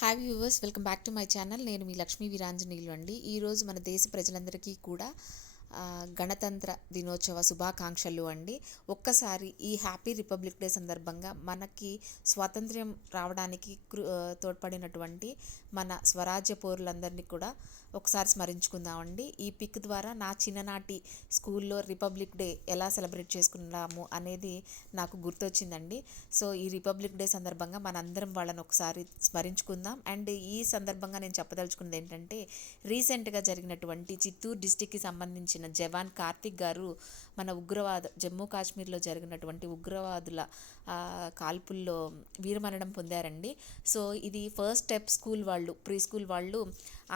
Hi viewers, welcome back to my channel. నేను మీ లక్ష్మీ వీరాంజనేయులు అండి. ఈరోజు మన దేశ ప్రజలందరికీ కూడా గణతంత్ర దినోత్సవ శుభాకాంక్షలు అండి. ఒక్కసారి ఈ హ్యాపీ రిపబ్లిక్ డే సందర్భంగా మనకి స్వాతంత్ర్యం రావడానికి తోడ్పడినటువంటి మన స్వరాజ్య పౌరులందరినీ కూడా ఒకసారి స్మరించుకుందామండి. ఈ పిక్ ద్వారా నా చిన్ననాటి స్కూల్లో రిపబ్లిక్ డే ఎలా సెలబ్రేట్ చేసుకున్నాము అనేది నాకు గుర్తొచ్చిందండి. సో ఈ రిపబ్లిక్ డే సందర్భంగా మనందరం వాళ్ళని ఒకసారి స్మరించుకుందాం. అండ్ ఈ సందర్భంగా నేను చెప్పదలుచుకున్నది ఏంటంటే, రీసెంట్గా జరిగినటువంటి చిత్తూరు డిస్టిక్కి సంబంధించిన జవాన్ కార్తిక్ గారు మన జమ్మూ కాశ్మీర్లో జరిగినటువంటి ఉగ్రవాదుల కాల్పుల్లో వీరమరణం పొందారండి. సో ఇది ఫస్ట్ స్టెప్ స్కూల్ వాళ్ళు, ప్రీ స్కూల్ వాళ్ళు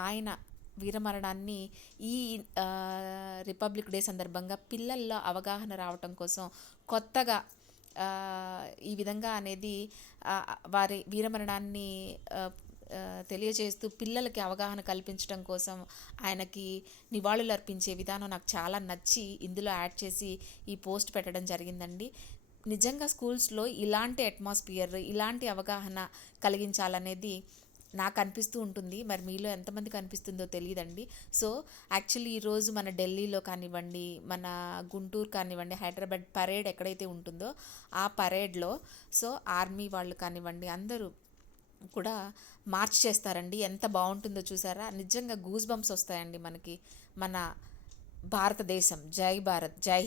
ఆయన వీరమరణాన్ని ఈ రిపబ్లిక్ డే సందర్భంగా పిల్లల్లో అవగాహన రావటం కోసం కొత్తగా ఈ విధంగా అనేది వారి వీరమరణాన్ని తెలియజేస్తూ పిల్లలకి అవగాహన కల్పించడం కోసం ఆయనకి నివాళులు అర్పించే విధానం నాకు చాలా నచ్చి ఇందులో యాడ్ చేసి ఈ పోస్ట్ పెట్టడం జరిగిందండి. నిజంగా స్కూల్స్లో ఇలాంటి అట్మాస్ఫియర్, ఇలాంటి అవగాహన కలిగించాలనేది నాకు అనిపిస్తూ ఉంటుంది. మరి మీలో ఎంతమందికి అనిపిస్తుందో తెలియదండి. సో యాక్చువల్లీ ఈరోజు మన ఢిల్లీలో కానివ్వండి, మన గుంటూరు కానివ్వండి, హైదరాబాద్ పరేడ్ ఎక్కడైతే ఉంటుందో ఆ పరేడ్లో సో ఆర్మీ వాళ్ళు కానివ్వండి అందరూ కూడా మార్చ్ చేస్తారండి. ఎంత బాగుంటుందో చూసారా? నిజంగా గూస్ బంప్స్ వస్తాయండి మనకి. మన భారతదేశం జై భారత్, జై